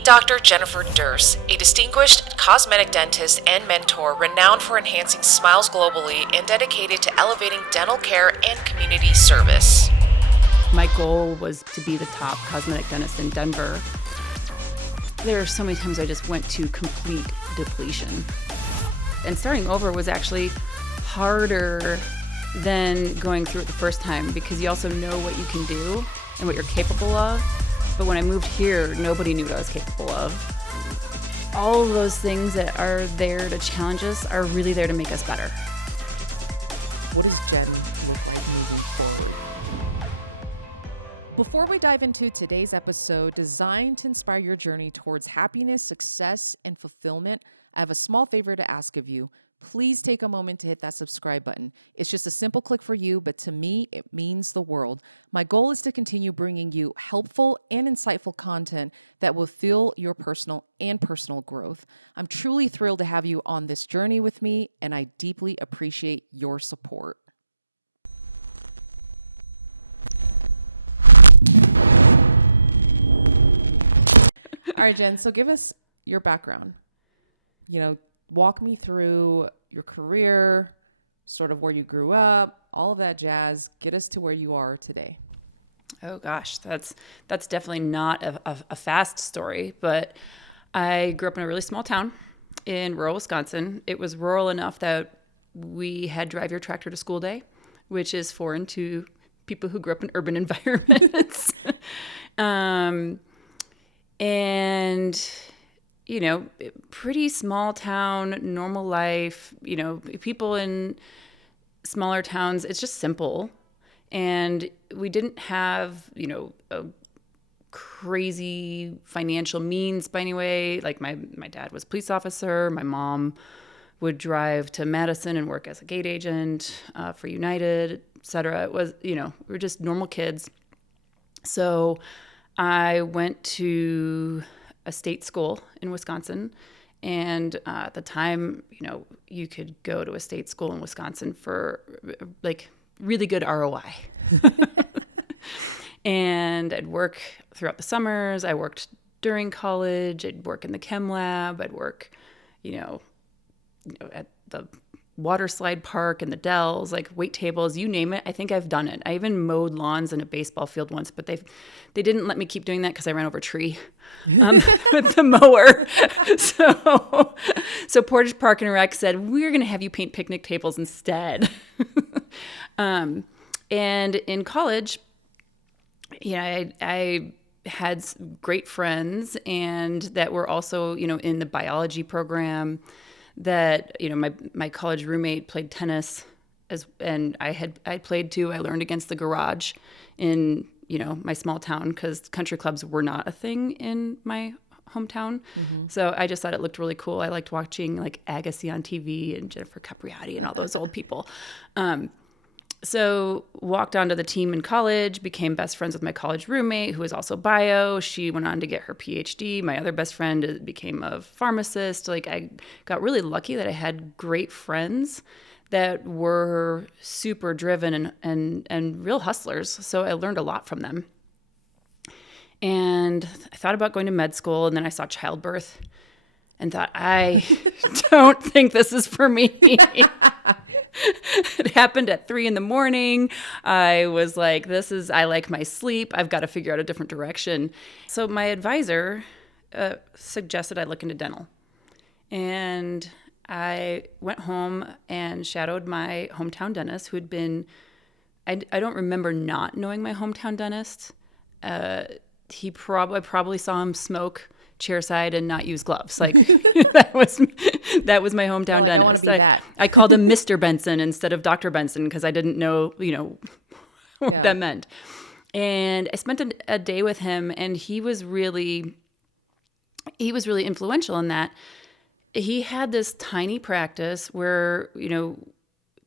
Meet Dr. Jennifer Derse, a distinguished cosmetic dentist and mentor renowned for enhancing smiles globally and dedicated to elevating dental care and community service. My goal was to be the top cosmetic dentist in Denver. There are so many times I just went to complete depletion. And starting over was actually harder than going through it the first time because you also know what you can do and what you're capable of. But when I moved here, nobody knew what I was capable of. All of those things that are there to challenge us are really there to make us better. What does Jen look like moving forward? Before we dive into today's episode, designed to inspire your journey towards happiness, success, and fulfillment, I have a small favor to ask of you. Please take a moment to hit that subscribe button. It's just a simple click for you, but to me, it means the world. My goal is to continue bringing you helpful and insightful content that will fuel your personal growth. I'm truly thrilled to have you on this journey with me, and I deeply appreciate your support. All right, Jen, so give us your background. Walk me through your career, sort of where you grew up, all of that jazz. Get us to where you are today. Oh gosh, that's definitely not a fast story, but I grew up in a really small town in rural Wisconsin. It was rural enough that we had drive your tractor to school day, which is foreign to people who grew up in urban environments. Pretty small town, normal life, people in smaller towns, it's just simple. And we didn't have, a crazy financial means by any way. Like my dad was a police officer. My mom would drive to Madison and work as a gate agent for United, et cetera. It was, we were just normal kids. So I went to a state school in Wisconsin. And at the time, you could go to a state school in Wisconsin for really good ROI. And I'd work throughout the summers. I worked during college. I'd work in the chem lab. I'd work, at the water slide park and the Dells, like wait tables, you name it. I think I've done it. I even mowed lawns in a baseball field once, but they didn't let me keep doing that because I ran over a tree with the mower. So Portage Park and Rec said, we're going to have you paint picnic tables instead. And in college, I had great friends and that were also, in the biology program. That my college roommate played tennis and I played too. I learned against the garage in my small town because country clubs were not a thing in my hometown. Mm-hmm. So I just thought it looked really cool. I liked watching like Agassi on TV and Jennifer Capriati and all those old people. So walked onto the team in college, became best friends with my college roommate, who was also bio. She went on to get her PhD. My other best friend became a pharmacist. I got really lucky that I had great friends that were super driven and real hustlers. So I learned a lot from them. And I thought about going to med school, and then I saw childbirth and thought, I don't think this is for me. It happened at 3 a.m. I was like, I like my sleep. I've got to figure out a different direction. So my advisor suggested I look into dental. And I went home and shadowed my hometown dentist who had been, I don't remember not knowing my hometown dentist. I probably saw him smoke chairside and not use gloves. That was my hometown dentist. I called him Mr. Benson instead of Dr. Benson because I didn't know, what that meant. And I spent a day with him, and he was really influential in that. He had this tiny practice where,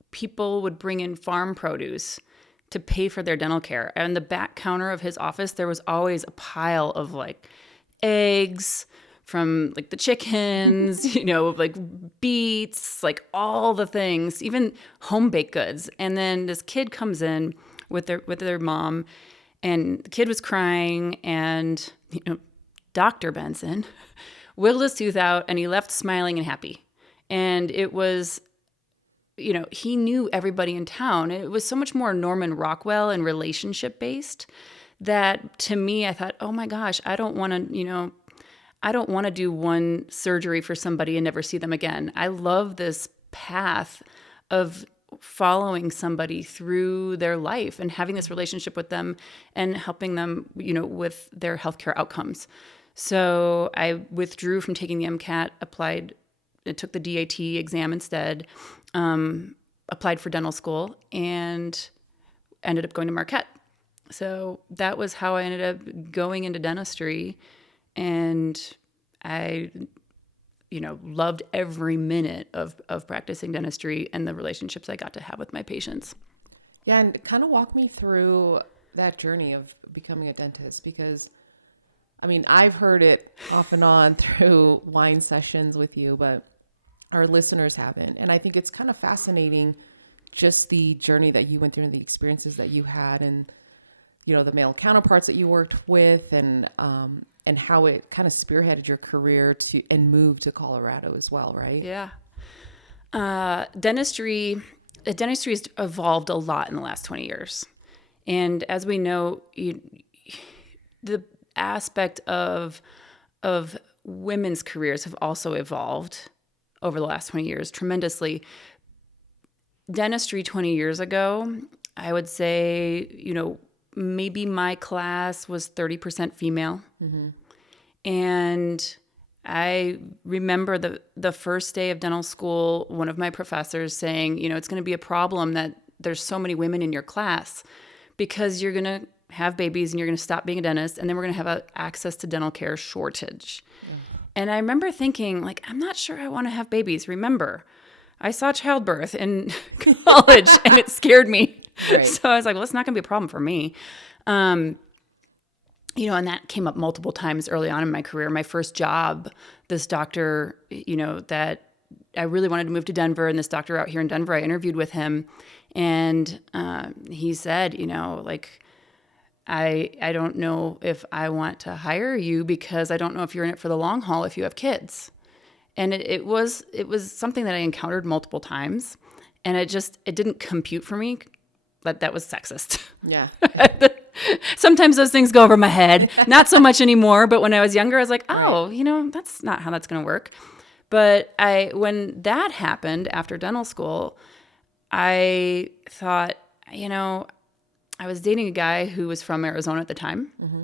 people would bring in farm produce to pay for their dental care. And the back counter of his office, there was always a pile of eggs from the chickens, beets, all the things, even home baked goods. And then this kid comes in with their mom, and the kid was crying, and Dr. Benson wiggled his tooth out and he left smiling and happy. And it was, he knew everybody in town. It was so much more Norman Rockwell and relationship based that to me, I thought, oh my gosh, I don't want to do one surgery for somebody and never see them again. I love this path of following somebody through their life and having this relationship with them and helping them, with their healthcare outcomes. So I withdrew from taking the MCAT, took the DAT exam instead, applied for dental school, and ended up going to Marquette. So that was how I ended up going into dentistry. And I, loved every minute of practicing dentistry and the relationships I got to have with my patients. Yeah, and kind of walk me through that journey of becoming a dentist, because I've heard it off and on through wine sessions with you, but our listeners haven't. And I think it's kind of fascinating just the journey that you went through and the experiences that you had, and, the male counterparts that you worked with, and how it kind of spearheaded your career and moved to Colorado as well, right? Yeah. Dentistry has evolved a lot in the last 20 years. And as we know, the aspect of women's careers have also evolved over the last 20 years tremendously. Dentistry 20 years ago, I would say, maybe my class was 30% female. Mm-hmm. And I remember the first day of dental school, one of my professors saying, it's going to be a problem that there's so many women in your class because you're going to have babies and you're going to stop being a dentist, and then we're going to have an access to dental care shortage. Mm-hmm. And I remember thinking, I'm not sure I want to have babies. Remember, I saw childbirth in college and it scared me. Right. So I was like, well, it's not going to be a problem for me. And that came up multiple times early on in my career. My first job, this doctor, that I really wanted to move to Denver, and this doctor out here in Denver, I interviewed with him, and he said, I don't know if I want to hire you because I don't know if you're in it for the long haul if you have kids. And it was something that I encountered multiple times, and it didn't compute for me that was sexist. Yeah. Sometimes those things go over my head. Not so much anymore, but when I was younger, I was like, oh, right. That's not how that's going to work. But when that happened after dental school, I thought, I was dating a guy who was from Arizona at the time. Mm-hmm.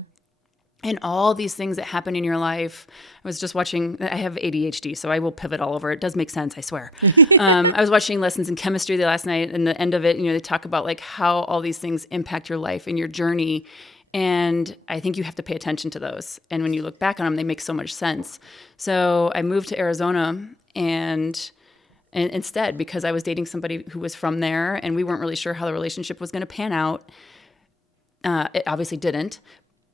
And all these things that happen in your life. I was just watching, I have ADHD, so I will pivot all over. It does make sense, I swear. I was watching lessons in chemistry the last night, and the end of it, they talk about how all these things impact your life and your journey. And I think you have to pay attention to those. And when you look back on them, they make so much sense. So I moved to Arizona and instead, because I was dating somebody who was from there, and we weren't really sure how the relationship was going to pan out. It obviously didn't.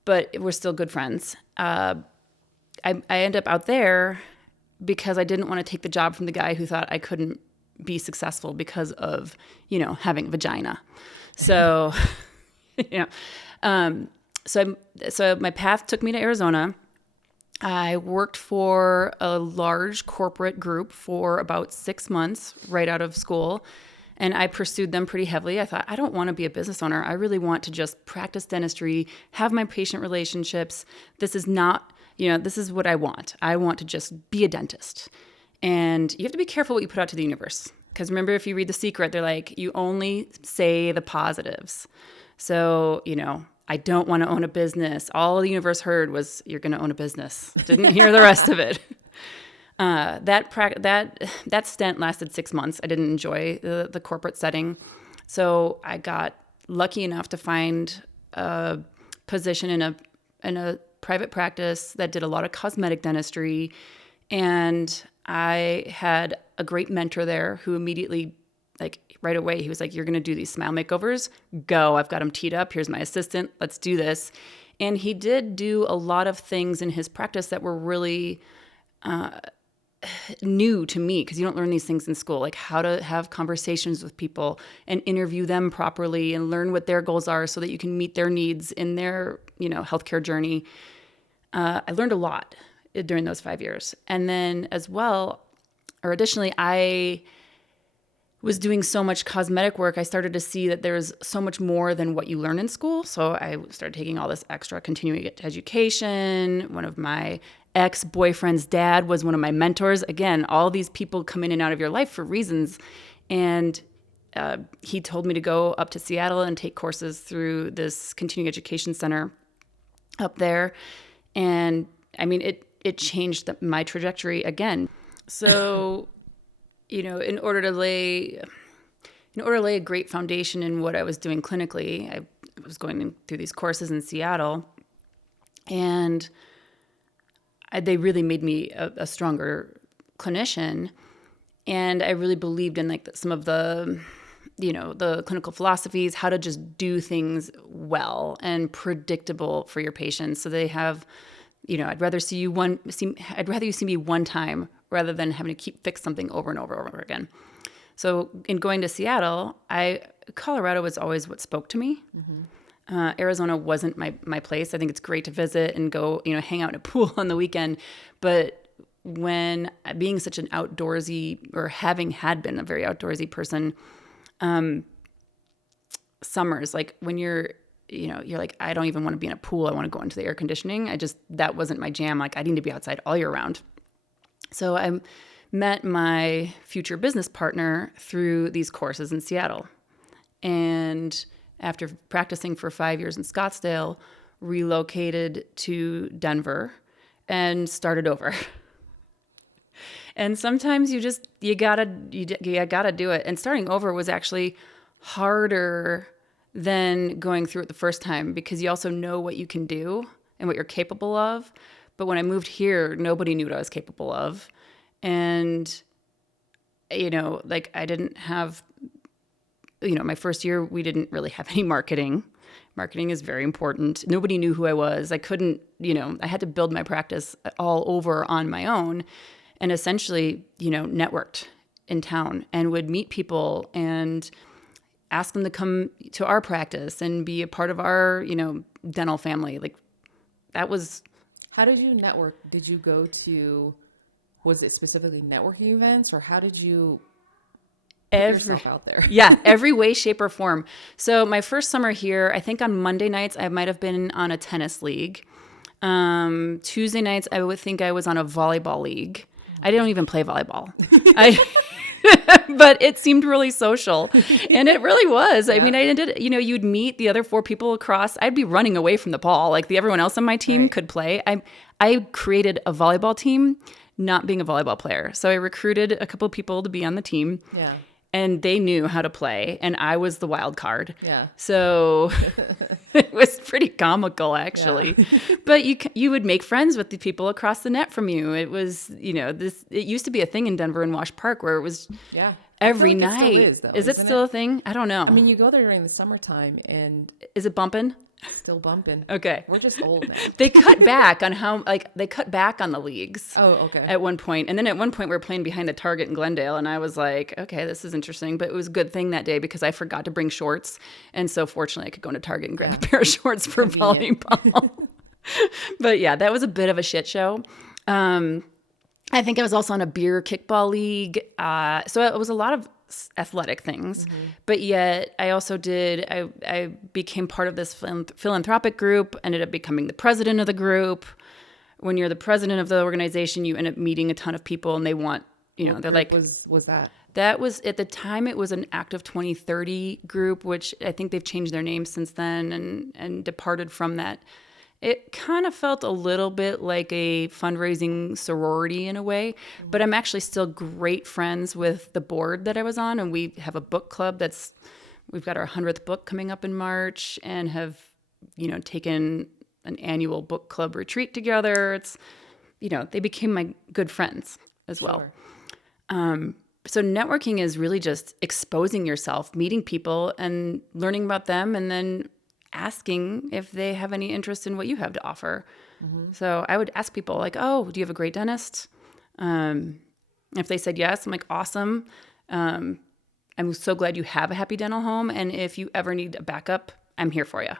But we're still good friends. I end up out there because I didn't want to take the job from the guy who thought I couldn't be successful because of, having a vagina. So, so my path took me to Arizona. I worked for a large corporate group for about 6 months right out of school. And I pursued them pretty heavily. I thought, I don't want to be a business owner. I really want to just practice dentistry, have my patient relationships. This is not, this is what I want. I want to just be a dentist. And you have to be careful what you put out to the universe. Because remember, if you read The Secret, they're like, you only say the positives. So, I don't want to own a business. All the universe heard was, you're going to own a business. Didn't hear the rest of it. That stint lasted 6 months. I didn't enjoy the corporate setting. So I got lucky enough to find a position in a private practice that did a lot of cosmetic dentistry. And I had a great mentor there who immediately, right away, he was like, you're going to do these smile makeovers? Go. I've got them teed up. Here's my assistant. Let's do this. And he did do a lot of things in his practice that were really new to me, because you don't learn these things in school, like how to have conversations with people and interview them properly and learn what their goals are so that you can meet their needs in their, healthcare journey. I learned a lot during those 5 years. And then as well, or additionally, I was doing so much cosmetic work, I started to see that there's so much more than what you learn in school. So I started taking all this extra continuing education. One of my ex-boyfriend's dad was one of my mentors. Again, all these people come in and out of your life for reasons. And he told me to go up to Seattle and take courses through this continuing education center up there. And I mean, it changed my trajectory again. So in order to lay a great foundation in what I was doing clinically, I was going through these courses in Seattle, and they really made me a stronger clinician. And I really believed in like some of the clinical philosophies, how to just do things well and predictable for your patients. So they have, I'd rather you see me one time rather than having to fix something over and over and over again. So in going to Seattle, Colorado was always what spoke to me. Mm-hmm. Arizona wasn't my place. I think it's great to visit and go, hang out in a pool on the weekend. But when being such an outdoorsy, or having had been a very outdoorsy person, summers, like when you're like, I don't even want to be in a pool. I want to go into the air conditioning. That wasn't my jam. Like I need to be outside all year round. So I met my future business partner through these courses in Seattle. And after practicing for 5 years in Scottsdale, relocated to Denver and started over. And sometimes you gotta do it. And starting over was actually harder than going through it the first time, because you also know what you can do and what you're capable of. But when I moved here, nobody knew what I was capable of. And, like I didn't have, my first year, we didn't really have any marketing. Marketing is very important. Nobody knew who I was. I couldn't, I had to build my practice all over on my own, and essentially, networked in town and would meet people and ask them to come to our practice and be a part of our, dental family. Like that was... How did you network? Did you go to, was it specifically networking events, or how did you put yourself out there? Yeah, every way, shape, or form. So my first summer here, I think on Monday nights, I might have been on a tennis league. Tuesday nights, I would think I was on a volleyball league. I don't even play volleyball. But it seemed really social, and it really was. Yeah. I mean, I did, you'd meet the other 4 people across. I'd be running away from the ball. Like everyone else on my team could play. I created a volleyball team, not being a volleyball player. So I recruited a couple of people to be on the team. Yeah. And they knew how to play, and I was the wild card. Yeah. So it was pretty comical, actually. Yeah. But you would make friends with the people across the net from you. It was, it used to be a thing in Denver and Wash Park where it was every night. It still is, though, is it still a thing? I don't know. I mean, you go there during the summertime, and is it bumping? Still bumping. Okay. We're just old now. They cut back on they cut back on the leagues. Oh, okay. At one point. And then at one point we were playing behind the Target in Glendale, and I was like, okay, this is interesting. But it was a good thing that day because I forgot to bring shorts. And so fortunately I could go into Target and grab a pair of shorts for volleyball. But yeah, that was a bit of a shit show. I think I was also on a beer kickball league. So it was a lot of athletic things, but yet I also I became part of this philanthropic group, ended up becoming the president of the group. When you're the president of the organization, you end up meeting a ton of people, and they want, what they're like, was that? That was, at the time, it was an Active 2030 group, which I think they've changed their name since then and departed from that. It kind of felt a little bit like a fundraising sorority in a way, but I'm actually still great friends with the board that I was on, and we have a book club we've got our 100th book coming up in March, and have, taken an annual book club retreat together. It's, they became my good friends as well. Sure. So networking is really just exposing yourself, meeting people and learning about them, and then asking if they have any interest in what you have to offer. Mm-hmm. So I would ask people like, oh, do you have a great dentist? If they said yes, I'm like, awesome. I'm so glad you have a happy dental home. And if you ever need a backup, I'm here for you.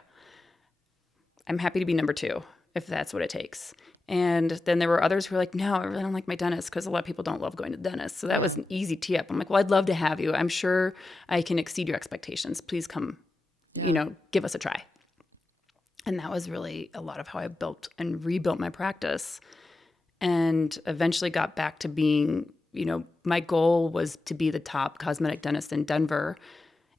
I'm happy to be number 2. if that's what it takes. And then there were others who were like, no, I really don't like my dentist, because a lot of people don't love going to the dentist. So that was an easy tee up. I'm like, well, I'd love to have you. I'm sure I can exceed your expectations. Please come, give us a try. And that was really a lot of how I built and rebuilt my practice, and eventually got back to being, my goal was to be the top cosmetic dentist in Denver.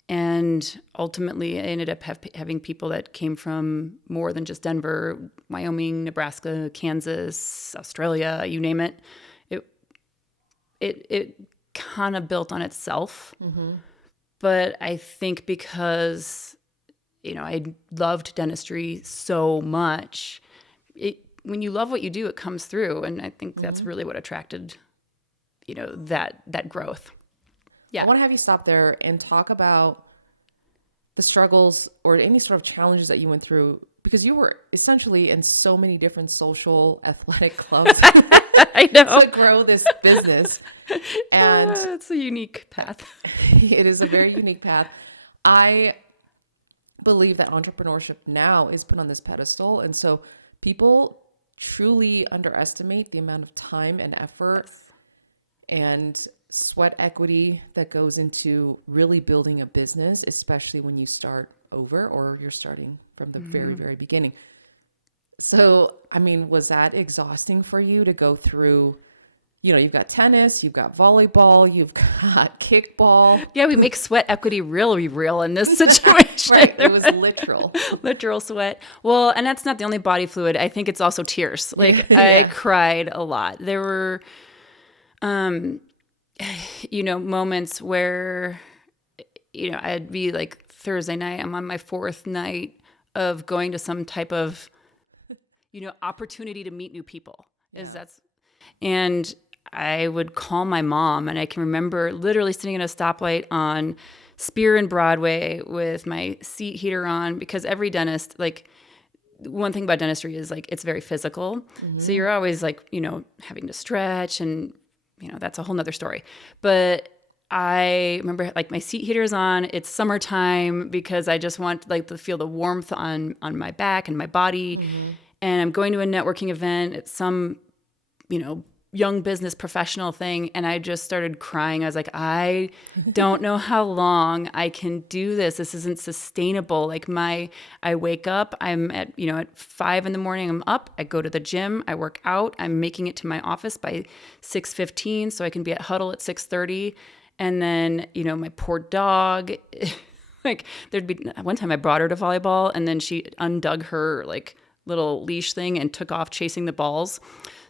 And ultimately, I ended up having people that came from more than just Denver, Wyoming, Nebraska, Kansas, Australia, you name it. It kind of built on itself. Mm-hmm. But I think because, I loved dentistry so much, when you love what you do, it comes through. And I think that's really what attracted, that growth. Yeah. I want to have you stop there and talk about the struggles or any sort of challenges that you went through, because you were essentially in so many different social athletic clubs I know. to grow this business. And it's a unique path. It is a very unique path. I believe that entrepreneurship now is put on this pedestal. And so people truly underestimate the amount of time and effort and sweat equity that goes into really building a business, especially when you start over or you're starting from the very, very beginning. So, was that exhausting for you to go through? You've got tennis, you've got volleyball, you've got kickball. Yeah, we make sweat equity really real in this situation. Right, it was literal. Literal sweat. Well, and that's not the only body fluid. I think it's also tears. I cried a lot. There were moments where, I'd be like Thursday night, I'm on my fourth night of going to some type of, opportunity to meet new people. And I would call my mom, and I can remember literally sitting at a stoplight on Spear and Broadway with my seat heater on, because every dentist, one thing about dentistry is it's very physical. Mm-hmm. So you're always having to stretch, and that's a whole nother story. But I remember my seat heater is on. It's summertime because I just want to feel the warmth on my back and my body. Mm-hmm. And I'm going to a networking event. It's some, young business professional thing. And I just started crying. I was like, I don't know how long I can do this. This isn't sustainable. I wake up, I'm at 5 a.m, I'm up, I go to the gym, I work out, I'm making it to my office by 6:15 so I can be at huddle at 6:30. And then, my poor dog, there'd be one time I brought her to volleyball, and then she undug her little leash thing and took off chasing the balls.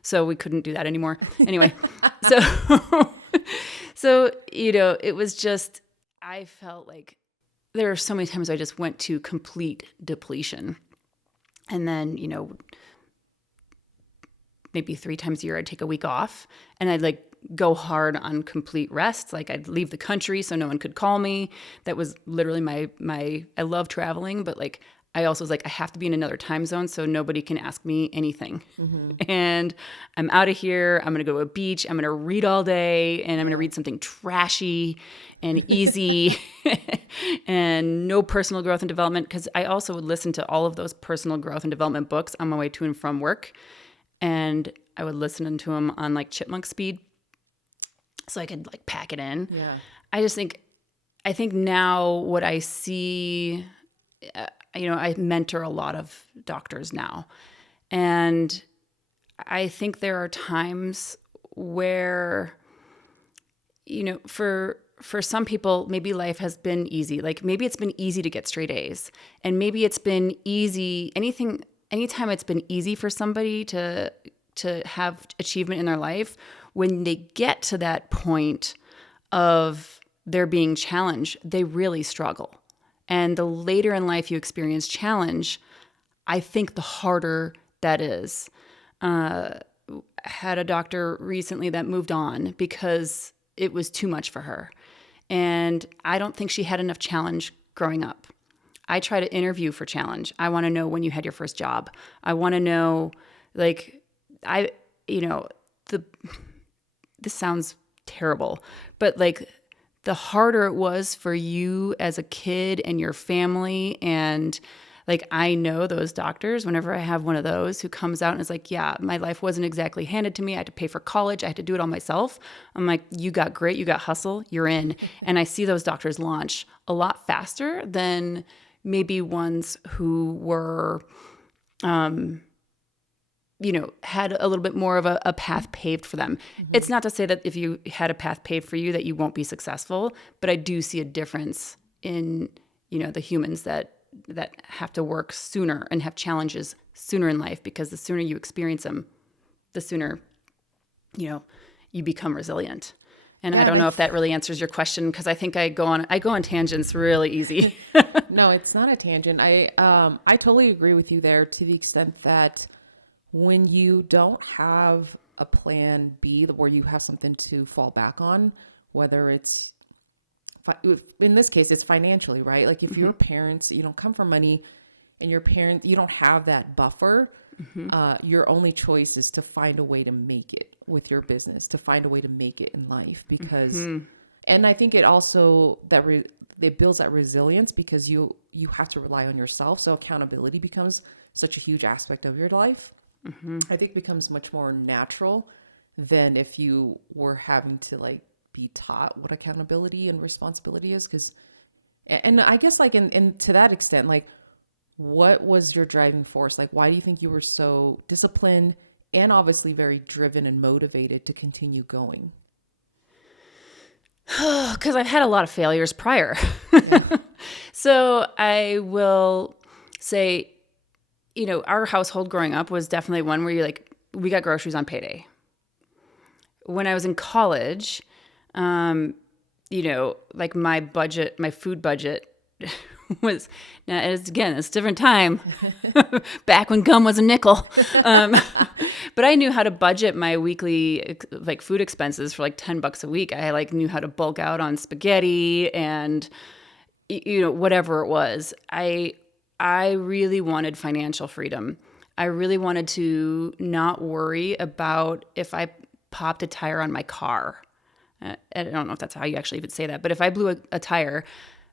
So we couldn't do that anymore. Anyway, so it was just, I felt like there are so many times I just went to complete depletion. And then, maybe 3 times a year I'd take a week off, and I'd go hard on complete rest. I'd leave the country so no one could call me. That was literally my I love traveling, but I also was I have to be in another time zone so nobody can ask me anything. Mm-hmm. And I'm out of here. I'm going to go to a beach. I'm going to read all day, and I'm going to read something trashy and easy and no personal growth and development, because I also would listen to all of those personal growth and development books on my way to and from work. And I would listen to them on chipmunk speed so I could pack it in. Yeah. I think now what I see, I mentor a lot of doctors now, and I think there are times where, for some people, maybe life has been easy. Maybe it's been easy to get straight A's, and maybe it's been easy. Anytime it's been easy for somebody to have achievement in their life, when they get to that point of they're being challenged, they really struggle. And the later in life you experience challenge, I think the harder that is. Had a doctor recently that moved on because it was too much for her. And I don't think she had enough challenge growing up. I try to interview for challenge. I want to know when you had your first job. I want to know, this sounds terrible, but the harder it was for you as a kid and your family, and Like, I know those doctors, whenever I have one of those who comes out and is like, yeah, my life wasn't exactly handed to me. I had to pay for college. I had to do it all myself. I'm like, you got grit, you got hustle, you're in. And I see those doctors launch a lot faster than maybe ones who were, had a little bit more of a path paved for them. It's not to say that if you had a path paved for you that you won't be successful, but I do see a difference in, the humans that have to work sooner and have challenges sooner in life, because the sooner you experience them, the sooner, you become resilient. And I don't know if that really answers your question, because I think I go on tangents really easy. No, it's not a tangent. I totally agree with you there, to the extent that when you don't have a plan B where you have something to fall back on, whether it's, in this case, it's financially, right? Like if your parents, you don't come from money, and your parents, you don't have that buffer, your only choice is to find a way to make it with your business, to find a way to make it in life, because, and I think it also, it builds that resilience, because you have to rely on yourself. So accountability becomes such a huge aspect of your life. I think becomes much more natural than if you were having to like be taught what accountability and responsibility is. Because, and I guess like in to that extent, like what was your driving force? Like, why do you think you were so disciplined and obviously very driven and motivated to continue going? Because I've had a lot of failures prior. So I will say, our household growing up was definitely one where we got groceries on payday. When I was in college, like my food budget was, now it's a different time, back when gum was a nickel. But I knew how to budget my weekly like food expenses for like $10 a week. I like knew how to bulk out on spaghetti and, whatever it was. I really wanted financial freedom. I really wanted to not worry about if I popped a tire on my car. I don't know if that's how you actually even say that, but if I blew a tire,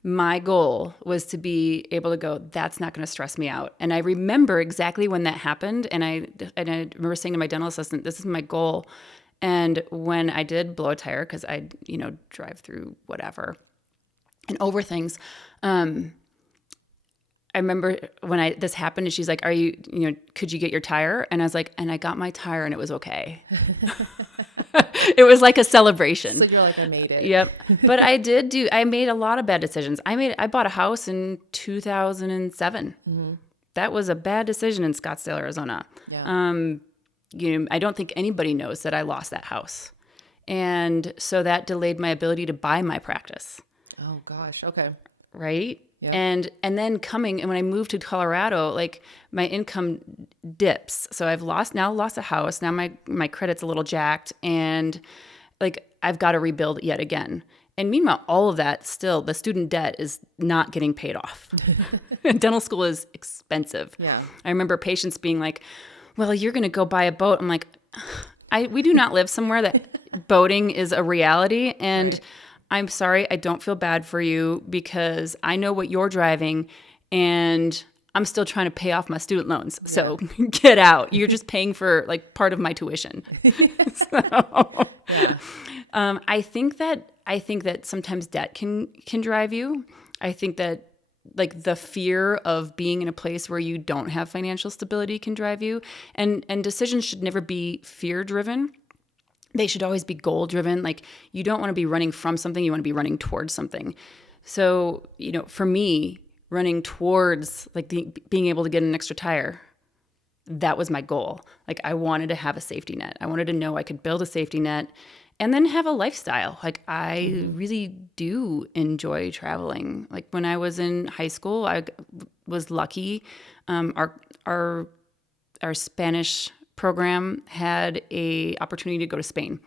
my goal was to be able to go, that's not going to stress me out. And I remember exactly when that happened. And I remember saying to my dental assistant, this is my goal. And when I did blow a tire, because I, drive through whatever and over things, I remember when this happened, and she's like, could you get your tire? And I was like, and I got my tire and it was okay. It was like a celebration. So you're like, I made it. Yep. But I made a lot of bad decisions. I bought a house in 2007. That was a bad decision in Scottsdale, Arizona. Yeah. I don't think anybody knows that I lost that house. And so that delayed my ability to buy my practice. Oh gosh. Okay. Right? Yep. And then and when I moved to Colorado, like my income dips. So I've lost a house. Now my credit's a little jacked, and like I've got to rebuild yet again. And meanwhile, all of that still, the student debt is not getting paid off. Dental school is expensive. Yeah. I remember patients being like, well, you're going to go buy a boat. I'm like, we do not live somewhere that boating is a reality. And right. I'm sorry, I don't feel bad for you, because I know what you're driving, and I'm still trying to pay off my student loans. Yeah. So get out. You're just paying for like part of my tuition. So, yeah. I think that sometimes debt can drive you. I think that like the fear of being in a place where you don't have financial stability can drive you. And decisions should never be fear driven. They should always be goal driven. Like you don't want to be running from something, you want to be running towards something. So, for me, running towards like being able to get an extra tire, that was my goal. Like I wanted to have a safety net. I wanted to know I could build a safety net and then have a lifestyle. Like I really do enjoy traveling. Like when I was in high school, I was lucky. Our Spanish program had a opportunity to go to Spain,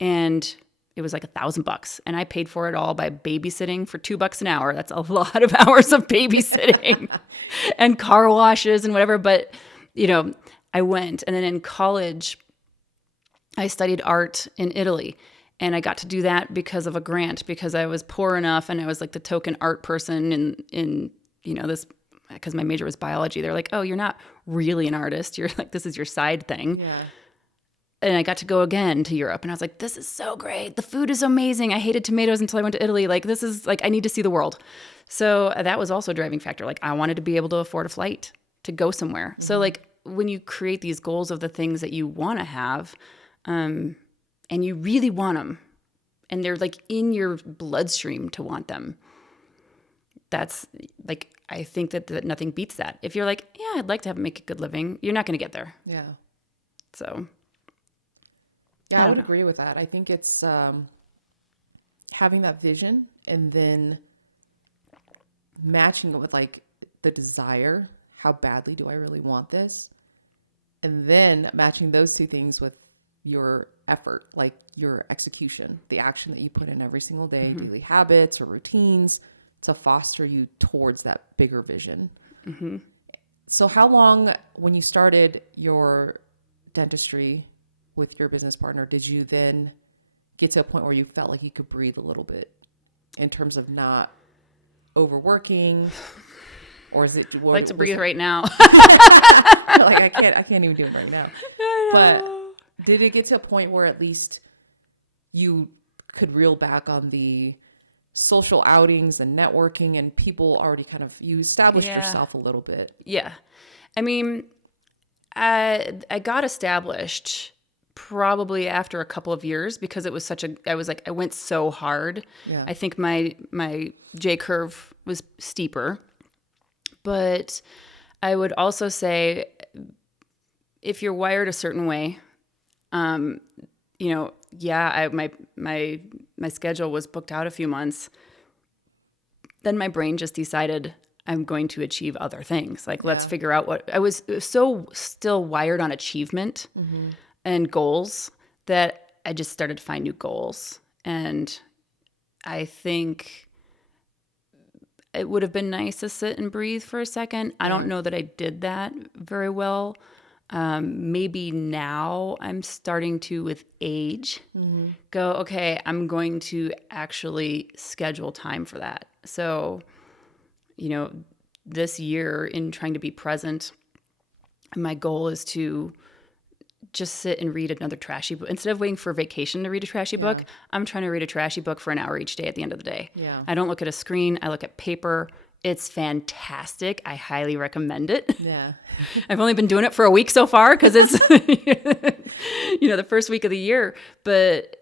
and it was like $1,000, and I paid for it all by babysitting for $2 an hour. That's a lot of hours of babysitting and car washes and whatever. But I went, and then in college, I studied art in Italy, and I got to do that because of a grant, because I was poor enough, and I was like the token art person in this. because my major was biology, they're like, oh, you're not really an artist. You're like, this is your side thing. Yeah. And I got to go again to Europe, and I was like, this is so great. The food is amazing. I hated tomatoes until I went to Italy. Like, this is like, I need to see the world. So that was also a driving factor. Like, I wanted to be able to afford a flight to go somewhere. So like, when you create these goals of the things that you want to have, and you really want them, and they're like in your bloodstream to want them, that's like, I think that nothing beats that. If you're like, yeah, I'd like to make a good living, you're not going to get there. Yeah. So Yeah, I would agree with that. I think it's having that vision and then matching it with like the desire. How badly do I really want this? And then matching those two things with your effort, like your execution, the action that you put in every single day, daily habits or routines to foster you towards that bigger vision. So how long, when you started your dentistry with your business partner, did you then get to a point where you felt like you could breathe a little bit in terms of not overworking? Or is it I like to breathe right now. like I can't even do it right now. But did it get to a point where at least you could reel back on the social outings and networking and people already kind of, you established yourself a little bit? Yeah. I mean, I got established probably after a couple of years because it was I went so hard. Yeah. I think my J curve was steeper. But I would also say, if you're wired a certain way, my schedule was booked out a few months. Then my brain just decided I'm going to achieve other things. Like, let's figure out what I was so still wired on achievement and goals that I just started to find new goals. And I think it would have been nice to sit and breathe for a second. I don't know that I did that very well. Maybe now I'm starting to, with age, go, okay, I'm going to actually schedule time for that. So, this year in trying to be present, my goal is to just sit and read another trashy book. Instead of waiting for vacation to read a trashy book, I'm trying to read a trashy book for an hour each day at the end of the day. Yeah. I don't look at a screen. I look at paper. It's fantastic. I highly recommend it. Yeah. I've only been doing it for a week so far because it's, the first week of the year. But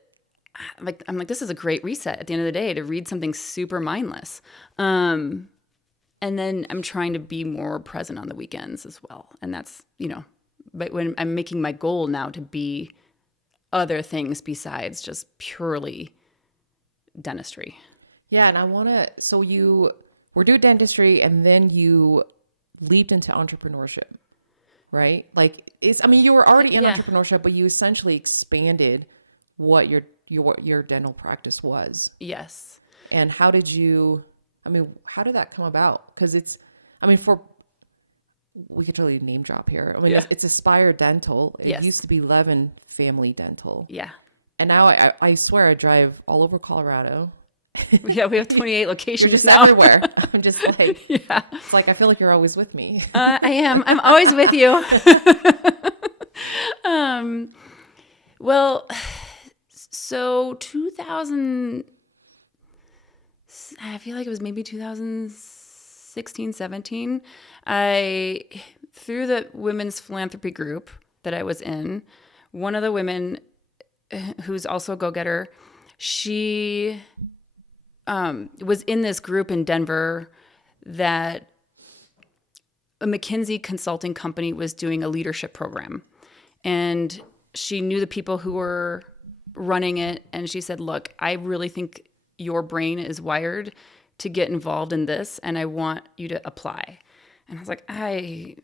I'm like, this is a great reset at the end of the day to read something super mindless. And then I'm trying to be more present on the weekends as well. And that's, but when I'm making my goal now to be other things besides just purely dentistry. Yeah. And so you were doing dentistry and then you leaped into entrepreneurship, right? Like you were already in entrepreneurship, but you essentially expanded what your dental practice was. Yes. And how did that come about? Because we could totally name drop here. It's Aspire Dental. It used to be Levin Family Dental. Yeah. And now I swear I drive all over Colorado. Yeah, we have 28 locations You're just now. everywhere. I'm just like, it's like, I feel like you're always with me. I am. I'm always with you. So 2000, I feel like it was maybe 2016, 17. Through the women's philanthropy group that I was in, one of the women who's also a go-getter, she was in this group in Denver that a McKinsey consulting company was doing a leadership program. And she knew the people who were running it. And she said, look, I really think your brain is wired to get involved in this. And I want you to apply. And I was like, I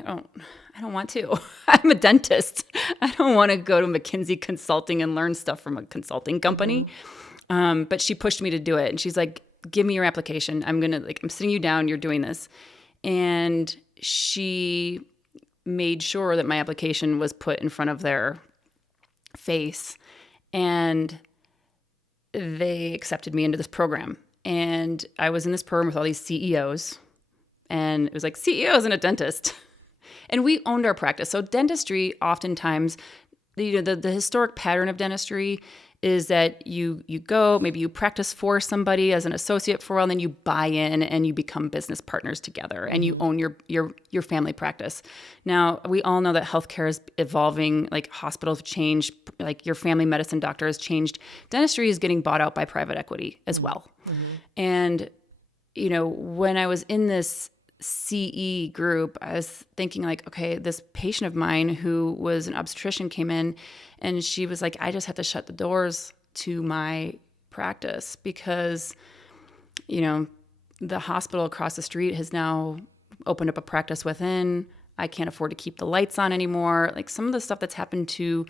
don't want to. I'm a dentist. I don't want to go to McKinsey Consulting and learn stuff from a consulting company. But she pushed me to do it. And she's like, give me your application. I'm sitting you down. You're doing this. And she made sure that my application was put in front of their face. And they accepted me into this program. And I was in this program with all these CEOs. and it was like CEOs and a dentist. And we owned our practice. So dentistry, oftentimes, the historic pattern of dentistry is that you go, maybe you practice for somebody as an associate for a while, and then you buy in and you become business partners together, and you own your family practice. Now, we all know that healthcare is evolving, like hospitals have changed, like your family medicine doctor has changed. Dentistry is getting bought out by private equity as well. And, when I was in this CE group, I was thinking like, okay, this patient of mine who was an obstetrician came in and she was like, I just have to shut the doors to my practice because, the hospital across the street has now opened up a practice within. I can't afford to keep the lights on anymore. Like some of the stuff that's happened to,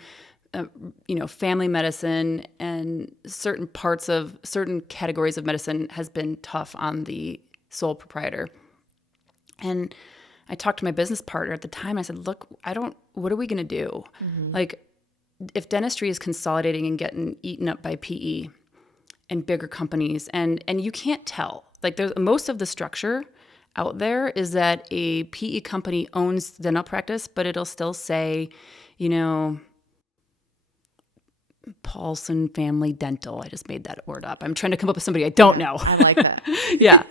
family medicine and certain categories of medicine has been tough on the sole proprietor. And I talked to my business partner at the time. I said, look, what are we going to do? Like, if dentistry is consolidating and getting eaten up by PE and bigger companies, and you can't tell, like there's most of the structure out there is that a PE company owns the dental practice, but it'll still say, Paulson Family Dental. I just made that word up. I'm trying to come up with somebody I don't know. I like that. Yeah.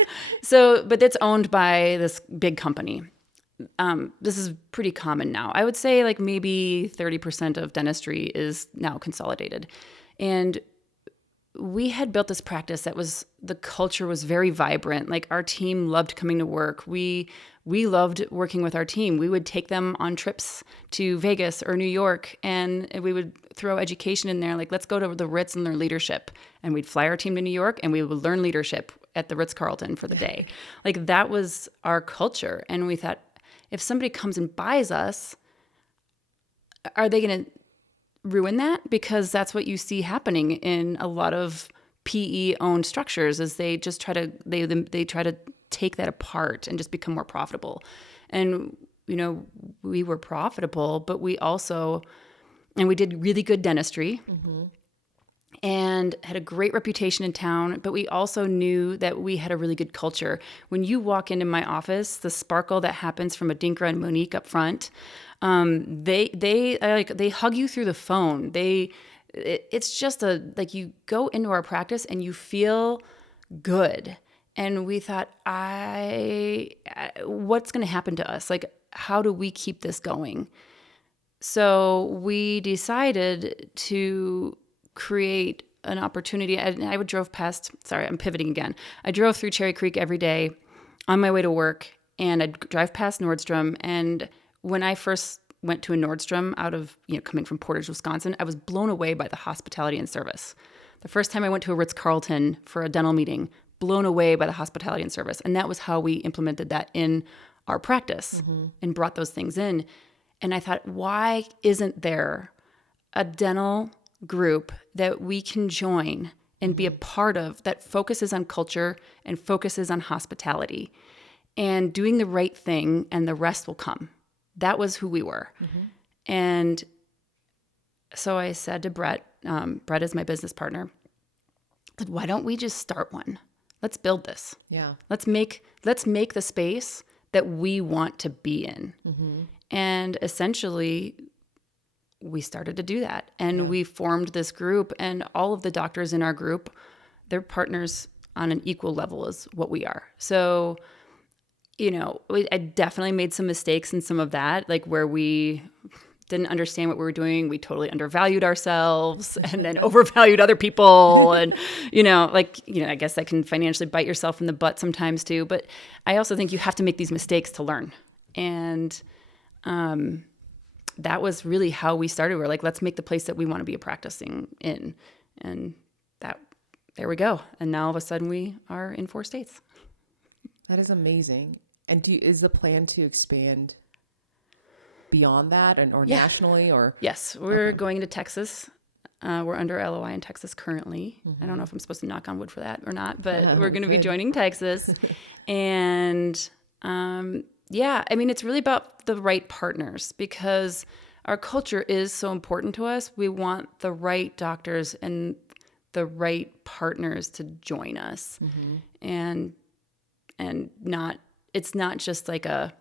So, but it's owned by this big company. This is pretty common now. I would say like maybe 30% of dentistry is now consolidated. And we had built this practice the culture was very vibrant. Like our team loved coming to work. We loved working with our team. We would take them on trips to Vegas or New York, and we would throw education in there. Like, let's go to the Ritz and learn leadership. And we'd fly our team to New York, and we would learn leadership at the Ritz-Carlton for the day. Like, that was our culture. And we thought, if somebody comes and buys us, are they going to ruin that? Because that's what you see happening in a lot of PE-owned structures is they just try to take that apart and just become more profitable. And, we were profitable, but we did really good dentistry and had a great reputation in town, but we also knew that we had a really good culture. When you walk into my office, the sparkle that happens from Adinkra and Monique up front, they hug you through the phone. It's just you go into our practice and you feel good. And we thought, what's going to happen to us? Like, how do we keep this going? So we decided to create an opportunity. I drove past, sorry, I'm pivoting again. I drove through Cherry Creek every day on my way to work, and I'd drive past Nordstrom. And when I first went to a Nordstrom out of, coming from Portage, Wisconsin, I was blown away by the hospitality and service. The first time I went to a Ritz-Carlton for a dental meeting, blown away by the hospitality and service. And that was how we implemented that in our practice and brought those things in. And I thought, why isn't there a dental group that we can join and be a part of that focuses on culture and focuses on hospitality and doing the right thing, and the rest will come. That was who we were. And so I said to Brett is my business partner, why don't we just start one? Let's build this. Yeah. Let's make the space that we want to be in. And essentially, we started to do that. And we formed this group, and all of the doctors in our group, they're partners on an equal level as what we are. So, I definitely made some mistakes in some of that, like where we didn't understand what we were doing. We totally undervalued ourselves and then overvalued other people. And, I guess that can financially bite yourself in the butt sometimes too. But I also think you have to make these mistakes to learn. And that was really how we started. We're like, let's make the place that we want to be practicing in. And there we go. And now all of a sudden we are in 4 states. That is amazing. And is the plan to expand beyond that or nationally or? Yes, we're going to Texas. We're under LOI in Texas currently. I don't know if I'm supposed to knock on wood for that or not, but we're going to be joining Texas. And it's really about the right partners, because our culture is so important to us. We want the right doctors and the right partners to join us, and not. it's not just like a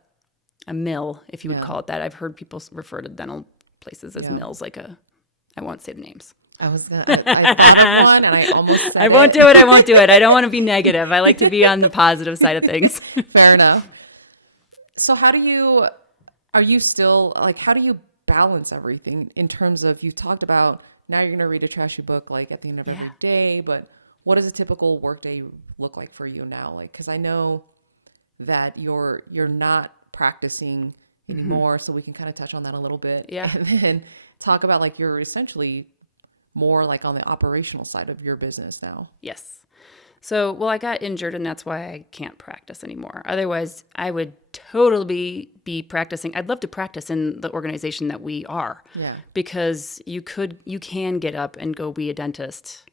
mill, if you would Yeah. call it that. I've heard people refer to dental places as Yeah. mills, I won't say the names. I thought of one and I almost said I won't it. do it. I won't do it. I don't want to be negative. I like to be on the positive side of things. Fair enough. So how do you balance everything in terms of, you talked about now you're going to read a trashy book like at the end of every day, but what does a typical workday look like for you now? Like, cause I know that you're not practicing anymore. So we can kind of touch on that a little bit. Yeah. And then talk about like, you're essentially more like on the operational side of your business now. Yes. So, well, I got injured and that's why I can't practice anymore. Otherwise, I would totally be practicing. I'd love to practice in the organization that we are. Yeah. Because you can get up and go be a dentist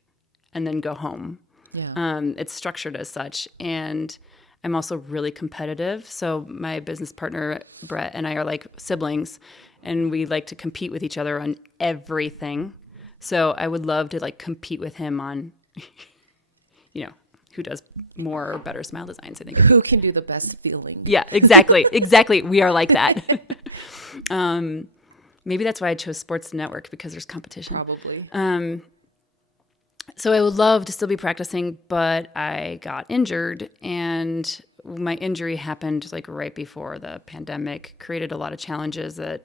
and then go home. Yeah. It's structured as such. And I'm also really competitive. So my business partner, Brett, and I are like siblings, and we like to compete with each other on everything. So I would love to like compete with him on, who does more or better smile designs, I think. Who can do the best feeling? Yeah, exactly. Exactly. We are like that. Maybe that's why I chose sports network, because there's competition. Probably. So I would love to still be practicing, but I got injured, and my injury happened like right before the pandemic, created a lot of challenges that,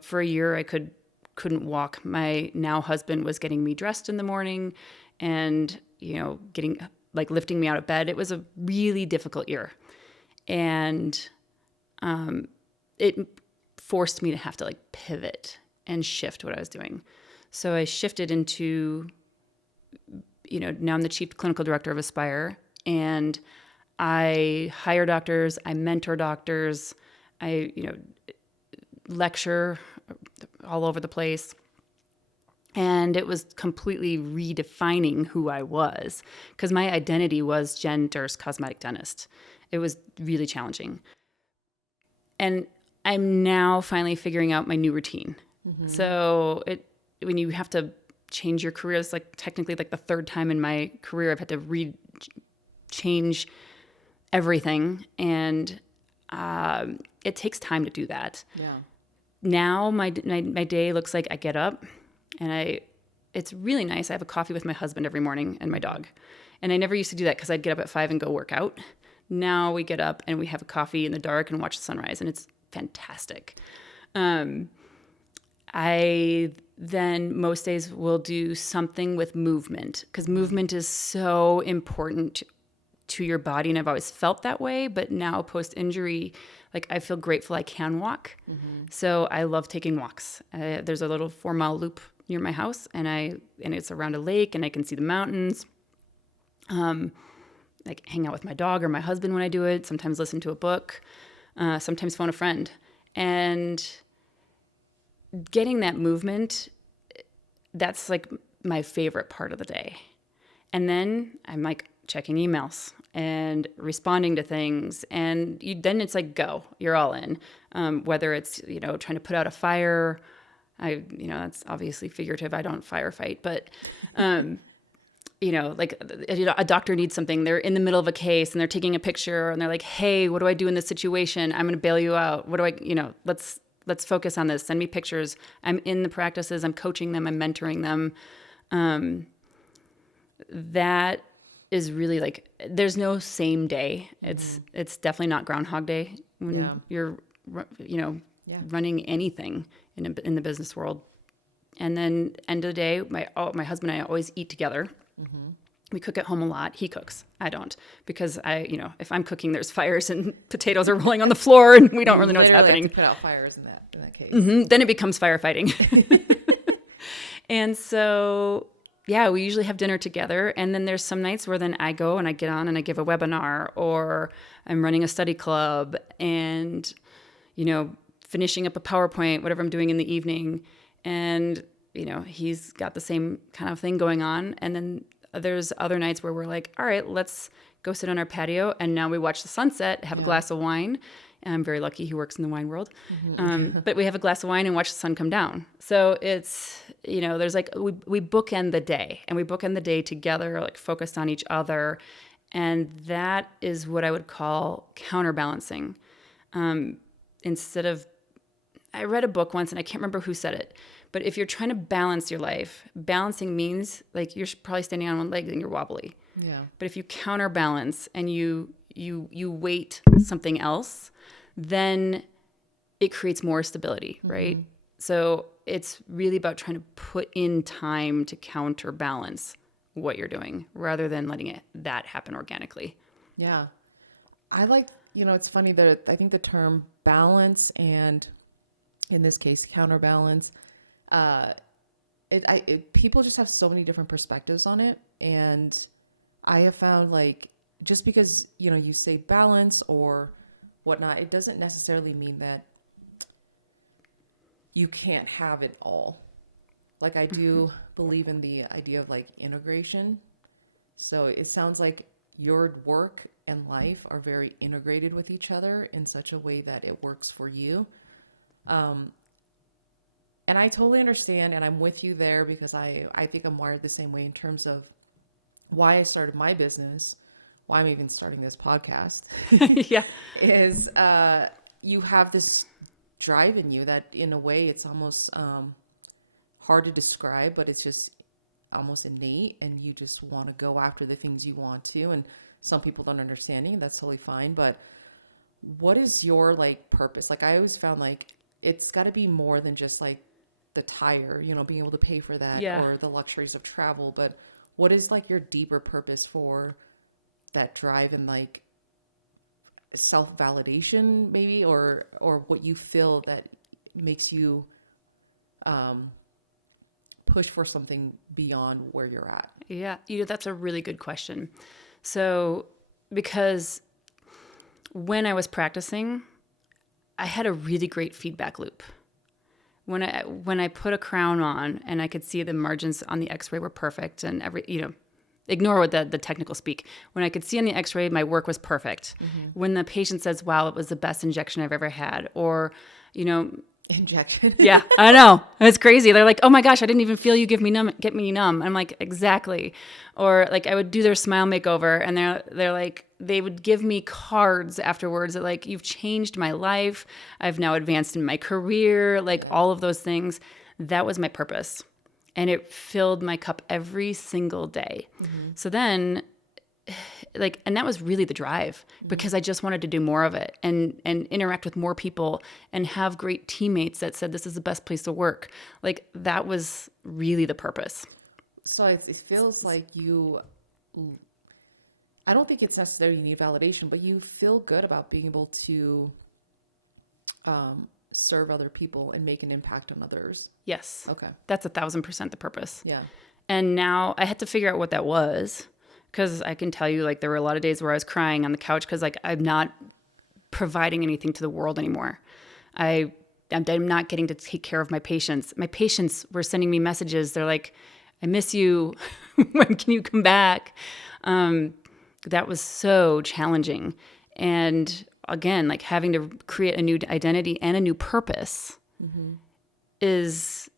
for a year I couldn't walk. My now husband was getting me dressed in the morning and, lifting me out of bed. It was a really difficult year. And it forced me to have to like pivot and shift what I was doing. So I shifted into, now I'm the chief clinical director of Aspire, and I hire doctors, I mentor doctors, I, lecture all over the place. And it was completely redefining who I was, because my identity was Jen Derse, cosmetic dentist. It was really challenging. And I'm now finally figuring out my new routine. Mm-hmm. So when you have to change your career, it's like technically like the third time in my career I've had to change everything. And it takes time to do that. Yeah. Now my day looks like I get up, and it's really nice. I have a coffee with my husband every morning and my dog. And I never used to do that because I'd get up at 5 and go work out. Now we get up and we have a coffee in the dark and watch the sunrise, and it's fantastic. I then most days will do something with movement, because movement is so important to your body. And I've always felt that way, but now post-injury, like I feel grateful I can walk. Mm-hmm. So I love taking walks. There's a little 4-mile loop near my house, and it's around a lake, and I can see the mountains. Like hang out with my dog or my husband when I do it. Sometimes listen to a book. Sometimes phone a friend. And getting that movement, that's like my favorite part of the day. And then I'm like checking emails and responding to things, and then it's like go, you're all in. Whether it's trying to put out a fire. That's obviously figurative. I don't firefight, but, a doctor needs something. They're in the middle of a case and they're taking a picture and they're like, hey, what do I do in this situation? I'm going to bail you out. What do I, let's focus on this. Send me pictures. I'm in the practices. I'm coaching them. I'm mentoring them. That is really like, there's no same day. It's definitely not Groundhog Day when you're, running anything in the business world. And then end of the day, my husband and I always eat together. Mm-hmm. We cook at home a lot. He cooks. I don't, because if I'm cooking, there's fires and potatoes are rolling on the floor and we don't really know what's happening. Have to put out fires in that case. Mm-hmm. Then it becomes firefighting. And so, we usually have dinner together. And then there's some nights where then I go and I get on and I give a webinar, or I'm running a study club and, finishing up a PowerPoint, whatever I'm doing in the evening. And, he's got the same kind of thing going on. And then there's other nights where we're like, all right, let's go sit on our patio. And now we watch the sunset, have a glass of wine. And I'm very lucky he works in the wine world. Mm-hmm. But we have a glass of wine and watch the sun come down. So it's, there's like, we bookend the day, and we bookend the day together, like focused on each other. And that is what I would call counterbalancing. Instead of, I read a book once and I can't remember who said it, but if you're trying to balance your life, balancing means like you're probably standing on one leg and you're wobbly. Yeah. But if you counterbalance and you weight something else, then it creates more stability, right? So it's really about trying to put in time to counterbalance what you're doing rather than letting that happen organically. Yeah. I like, it's funny that I think the term balance and in this case, counterbalance, people just have so many different perspectives on it. And I have found like, just because, you say balance or whatnot, it doesn't necessarily mean that you can't have it all. Like I do believe in the idea of like integration. So it sounds like your work and life are very integrated with each other in such a way that it works for you. And I totally understand, and I'm with you there because I think I'm wired the same way in terms of why I started my business, why I'm even starting this podcast. Yeah. Is you have this drive in you that in a way it's almost hard to describe, but it's just almost innate, and you just want to go after the things you want to. And some people don't understand you, that's totally fine. But what is your like purpose? Like I always found like it's got to be more than just like the tire, being able to pay for that or the luxuries of travel. But what is like your deeper purpose for that drive and like self-validation maybe, or what you feel that makes you push for something beyond where you're at? Yeah, that's a really good question. So, because when I was practicing, I had a really great feedback loop. When I put a crown on and I could see the margins on the X-ray were perfect and ignore what the technical speak. When I could see on the X-ray, my work was perfect. When the patient says, "Wow, it was the best injection I've ever had," or Injection. Yeah, I know. It's crazy. They're like, "Oh my gosh, I didn't even feel you get me numb." I'm like, "Exactly." Or like I would do their smile makeover and they're like, they would give me cards afterwards that like, "You've changed my life. I've now advanced in my career," like all of those things. That was my purpose. And it filled my cup every single day. So then and that was really the drive because I just wanted to do more of it and interact with more people and have great teammates that said this is the best place to work. Like that was really the purpose. So it feels like I don't think it's necessarily you need validation, but you feel good about being able to serve other people and make an impact on others. Yes. Okay. That's 1,000% the purpose. Yeah. And now I had to figure out what that was. Because I can tell you, like, there were a lot of days where I was crying on the couch because, like, I'm not providing anything to the world anymore. I'm not getting to take care of my patients. My patients were sending me messages. They're like, "I miss you. When can you come back?" That was so challenging. And again, like having to create a new identity and a new purpose is...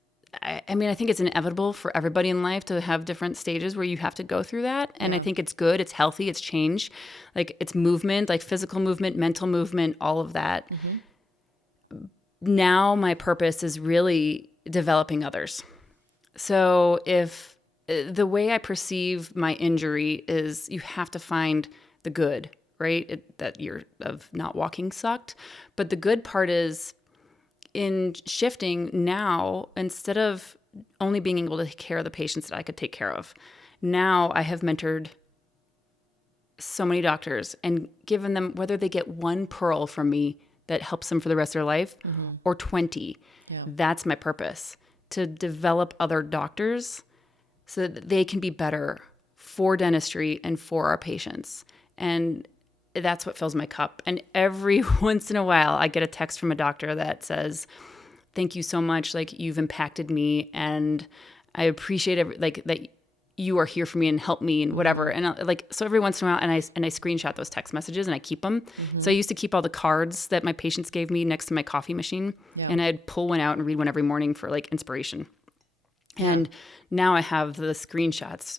I mean, I think it's inevitable for everybody in life to have different stages where you have to go through that. And I think it's good, it's healthy, it's change. Like it's movement, like physical movement, mental movement, all of that. Now my purpose is really developing others. So if the way I perceive my injury is you have to find the good, right? That you're of not walking sucked. But the good part is in shifting now, instead of only being able to take care of the patients that I could take care of, now I have mentored so many doctors and given them, whether they get one pearl from me that helps them for the rest of their life or 20, that's my purpose, to develop other doctors so that they can be better for dentistry and for our patients. And that's what fills my cup. And every once in a while, I get a text from a doctor that says, "Thank you so much. Like you've impacted me, and I appreciate that you are here for me and help me and whatever." And so every once in a while, and I screenshot those text messages and I keep them. So I used to keep all the cards that my patients gave me next to my coffee machine, and I'd pull one out and read one every morning for like inspiration. And now I have the screenshots.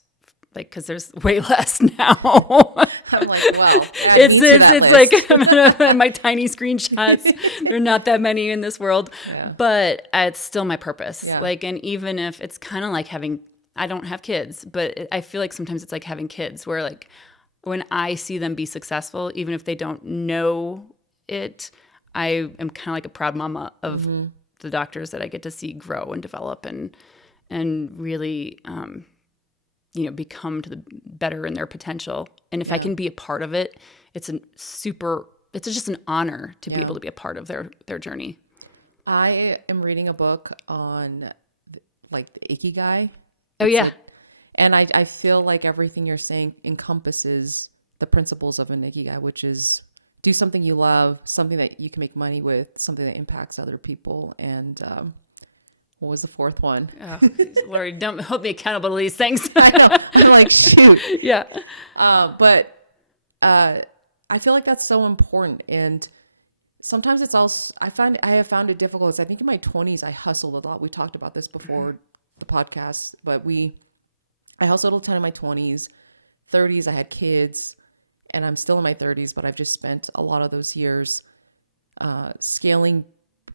Like, because there's way less now. I'm like, well, add me to that it's list. like I'm gonna, my tiny screenshots. There are not that many in this world, Yeah. but it's still my purpose. Yeah. Like, and even if it's kind of like having, I don't have kids, but I feel like sometimes it's like having kids, where like when I see them be successful, even if they don't know it, I am kind of like a proud mama of the doctors that I get to see grow and develop and really, become to the better in their potential. And if I can be a part of it, it's just an honor to be able to be a part of their journey. I am reading a book on like the Ikigai. Oh yeah. And I feel like everything you're saying encompasses the principles of an Ikigai, which is do something you love, something that you can make money with, something that impacts other people. And what was the fourth one? Oh, Lord, don't hold me accountable to these things. I know. I'm like, shoot. Yeah. But I feel like that's so important. And sometimes it's also, I have found it difficult. I think in my 20s, I hustled a lot. We talked about this before the podcast, but I hustled a ton in my 20s. 30s, I had kids, and I'm still in my 30s, but I've just spent a lot of those years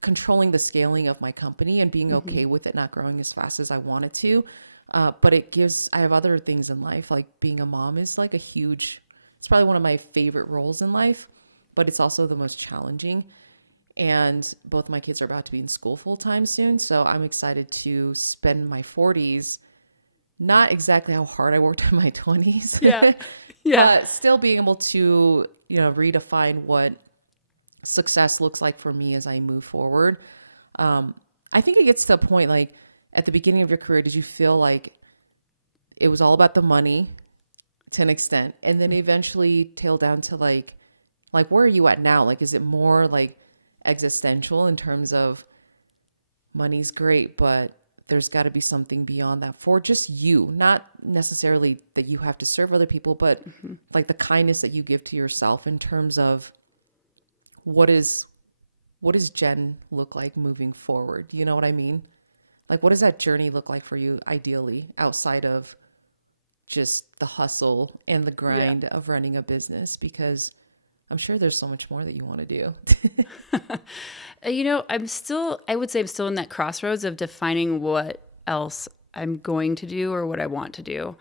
controlling the scaling of my company and being okay with it not growing as fast as I wanted to. But I have other things in life, like being a mom is like it's probably one of my favorite roles in life, but it's also the most challenging. And both my kids are about to be in school full time soon. So I'm excited to spend my 40s, not exactly how hard I worked in my 20s. Yeah. Yeah. But still being able to, redefine what success looks like for me as I move forward. I think it gets to a point, like at the beginning of your career, did you feel like it was all about the money to an extent, and then eventually tail down to like where are you at now? Like, is it more like existential in terms of money's great, but there's got to be something beyond that for just you, not necessarily that you have to serve other people, but like the kindness that you give to yourself in terms of what does Jen look like moving forward? You know what I mean? Like, what does that journey look like for you ideally outside of just the hustle and the grind of running a business? Because I'm sure there's so much more that you want to do. I would say I'm still in that crossroads of defining what else I'm going to do or what I want to do.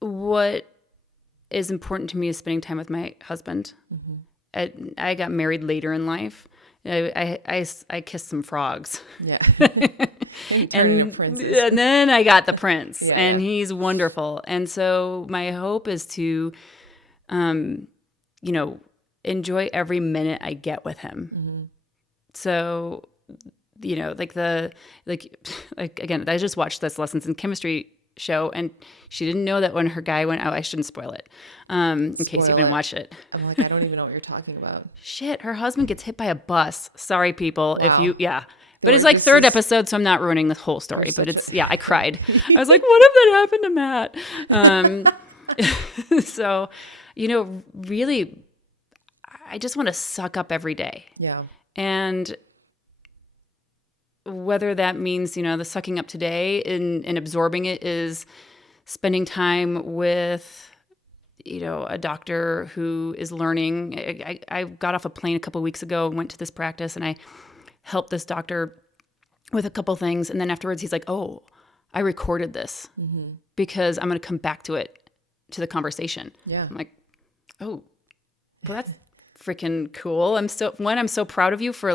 What is important to me is spending time with my husband. I got married later in life. I kissed some frogs. Yeah. And then I got the prince, and he's wonderful. And so my hope is to, enjoy every minute I get with him. So, again, I just watched this Lessons in Chemistry show, and she didn't know that when her guy went out, I shouldn't spoil it, in case you haven't watched it. I'm like, I don't even know what you're talking about. Shit, her husband gets hit by a bus. Sorry, people. Wow. If you, but it's like third episode, so I'm not ruining the whole story, but I cried. I was like, what if that happened to Matt? So, really, I just want to suck up every day. Yeah. And whether that means, the sucking up today and absorbing it is spending time with, a doctor who is learning. I got off a plane a couple of weeks ago and went to this practice, and I helped this doctor with a couple things. And then afterwards, he's like, oh, I recorded this because I'm going to come back to the conversation. Yeah. I'm like, oh, well, that's freaking cool. I'm so proud of you for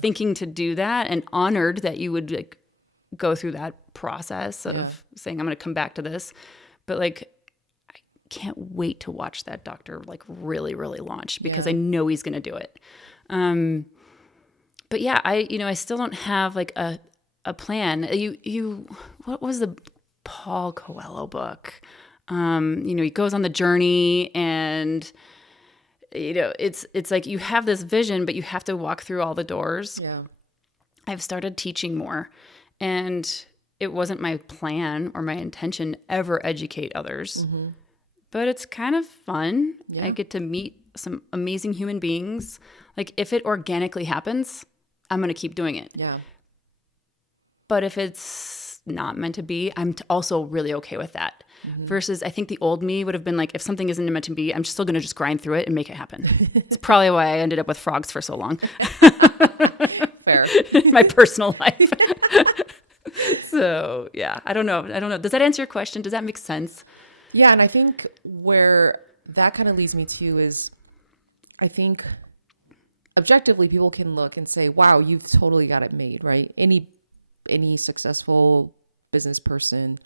thinking to do that, and honored that you would go through that process of saying, I'm going to come back to this. But I can't wait to watch that doctor really, really launch, because I know he's going to do it. But yeah, I still don't have a plan. What was the Paul Coelho book? He goes on the journey, and it's like you have this vision, but you have to walk through all the doors. Yeah. I've started teaching more, and it wasn't my plan or my intention to ever educate others, but it's kind of fun. Yeah. I get to meet some amazing human beings. If it organically happens, I'm going to keep doing it. Yeah. But if it's not meant to be, I'm also really okay with that. Versus I think the old me would have been like, if something isn't meant to be, I'm still going to just grind through it and make it happen. It's probably why I ended up with frogs for so long. Fair. My personal life. So yeah, I don't know. Does that answer your question? Does that make sense? Yeah, and I think where that kind of leads me to is, I think objectively people can look and say, wow, you've totally got it made, right? Any successful business person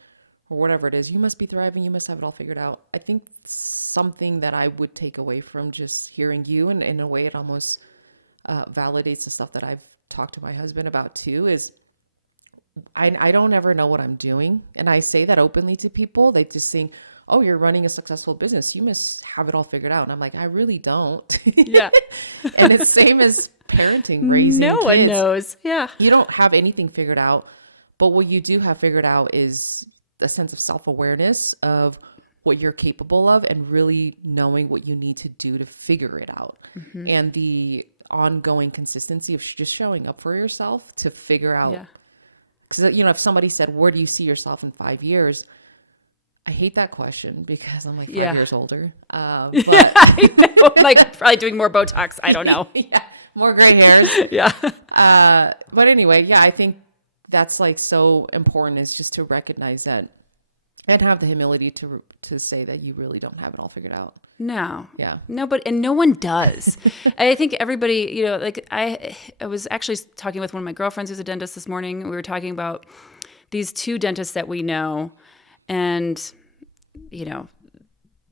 or whatever it is, you must be thriving, you must have it all figured out. I think something that I would take away from just hearing you, and in a way it almost validates the stuff that I've talked to my husband about too, is I don't ever know what I'm doing. And I say that openly to people. They just think, oh, you're running a successful business, you must have it all figured out. And I'm like, I really don't. Yeah. And it's same as parenting, raising no kids. one knows. Yeah. You don't have anything figured out, but what you do have figured out is a sense of self-awareness of what you're capable of and really knowing what you need to do to figure it out. And the ongoing consistency of just showing up for yourself to figure out. Yeah. Because, you know, if somebody said, where do you see yourself in 5 years? I hate that question because I'm like 5 years older. But I know, like probably doing more Botox. I don't know. yeah, more gray hairs. Yeah. But anyway, yeah, I think that's like so important, is just to recognize that and have the humility to say that you really don't have it all figured out. No. Yeah. No, and no one does. I think everybody, you know, like I was actually talking with one of my girlfriends who's a dentist this morning. We were talking about these two dentists that we know, and you know,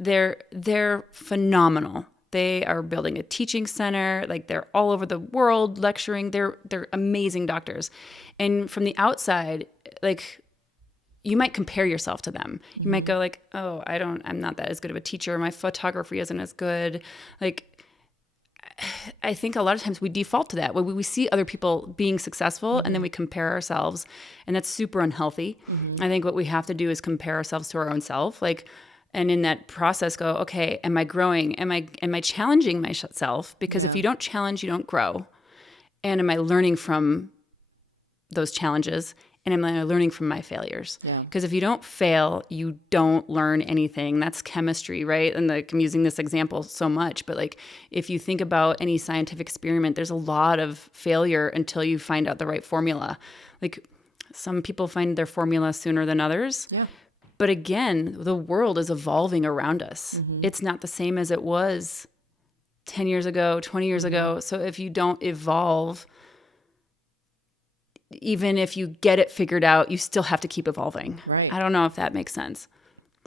they're phenomenal. They are building a teaching center. Like they're all over the world lecturing. They're amazing doctors. And from the outside, like you might compare yourself to them. You might go like, oh, I'm not that as good of a teacher. My photography isn't as good. Like, I think a lot of times we default to that. When we see other people being successful and then we compare ourselves, and that's super unhealthy. I think what we have to do is compare ourselves to our own self. Like, and in that process go, okay, am I growing? Am I challenging myself? Because if you don't challenge, you don't grow. And am I learning from those challenges? And am I learning from my failures? Because if you don't fail, you don't learn anything. That's chemistry, right? And like, I'm using this example so much, but like if you think about any scientific experiment, there's a lot of failure until you find out the right formula. Like some people find their formula sooner than others. Yeah. But again, the world is evolving around us. It's not the same as it was 10 years ago, 20 years ago. So if you don't evolve, even if you get it figured out, you still have to keep evolving. Right. I don't know if that makes sense.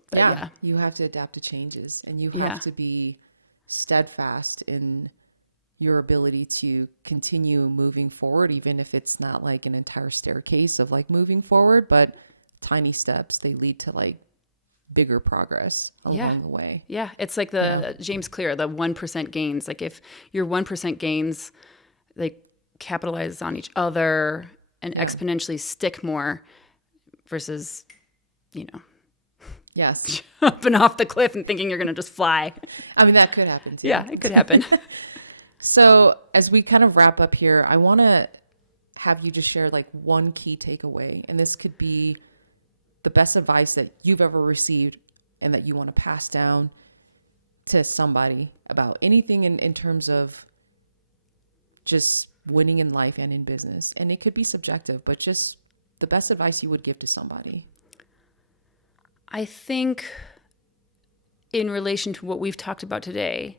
But yeah. You have to adapt to changes, and you have to be steadfast in your ability to continue moving forward, even if it's not like an entire staircase of like moving forward, but tiny steps, they lead to like bigger progress along the way. Yeah. It's like the James Clear, the 1% gains. Like if your 1% gains, like capitalize on each other and exponentially stick more versus, you know, jumping off the cliff and thinking you're going to just fly. I mean, that could happen too. Yeah, it could happen. So as we kind of wrap up here, I want to have you just share like one key takeaway. And this could be the best advice that you've ever received and that you want to pass down to somebody about anything in terms of just winning in life and in business. And it could be subjective, but just the best advice you would give to somebody. I think in relation to what we've talked about today,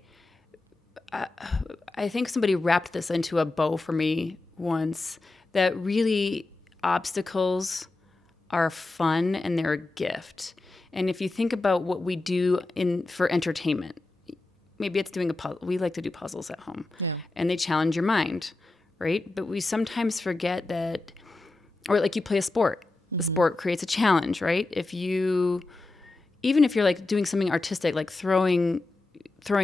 I think somebody wrapped this into a bow for me once, that really obstacles are fun and they're a gift. And if you think about what we do for entertainment, maybe it's doing a puzzle. We like to do puzzles at home, and they challenge your mind, right? But we sometimes forget that, or like you play a sport. The sport creates a challenge, right? Even if you're like doing something artistic, like throwing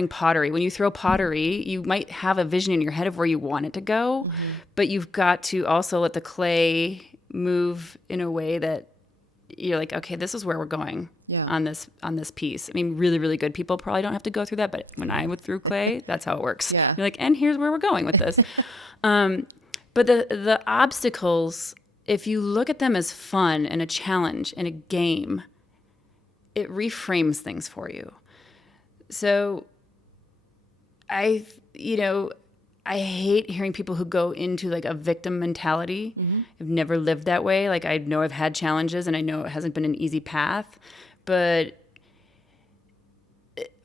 pottery. When you throw pottery, you might have a vision in your head of where you want it to go, but you've got to also let the clay move in a way that you're like, okay, this is where we're going on this piece. I mean, really, really good people probably don't have to go through that, but when I would through clay, that's how it works. You're like, and here's where we're going with this. But the obstacles if you look at them as fun and a challenge and a game, it reframes things for you. So I hate hearing people who go into like a victim mentality. I've never lived that way. Like, I know I've had challenges and I know it hasn't been an easy path, but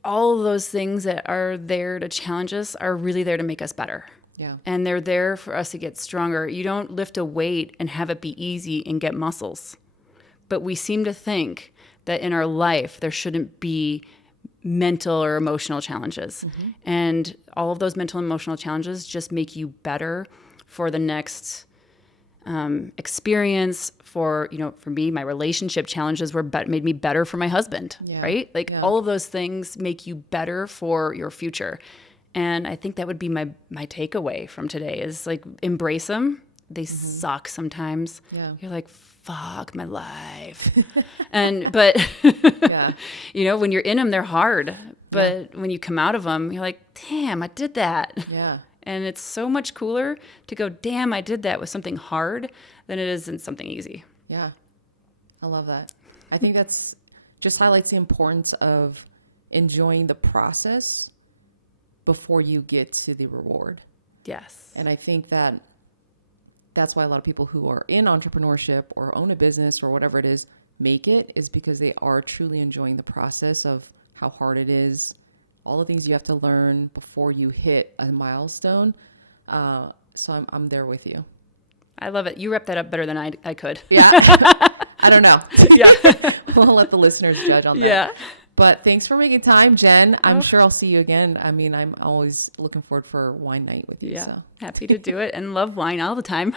all of those things that are there to challenge us are really there to make us better. Yeah. And they're there for us to get stronger. You don't lift a weight and have it be easy and get muscles. But we seem to think that in our life there shouldn't be mental or emotional challenges. And all of those mental and emotional challenges just make you better for the next experience. For me, my relationship challenges made me better for my husband, right? Like all of those things make you better for your future. And I think that would be my takeaway from today is like, embrace them. They suck sometimes. Yeah. You're like, fuck my life. But when you're in them, they're hard. But when you come out of them, you're like, damn, I did that. Yeah. And it's so much cooler to go, damn, I did that with something hard than it is in something easy. Yeah. I love that. I think that's just highlights the importance of enjoying the process before you get to the reward. Yes. And I think that's why a lot of people who are in entrepreneurship or own a business or whatever it is make it, is because they are truly enjoying the process of how hard it is, all the things you have to learn before you hit a milestone. So I'm there with you. I love it. You wrap that up better than I could. Yeah. I don't know. Yeah. We'll let the listeners judge on that. Yeah. But thanks for making time, Jen. I'm sure I'll see you again. I mean, I'm always looking forward for wine night with you. Yeah. So. Happy to do it and love wine all the time.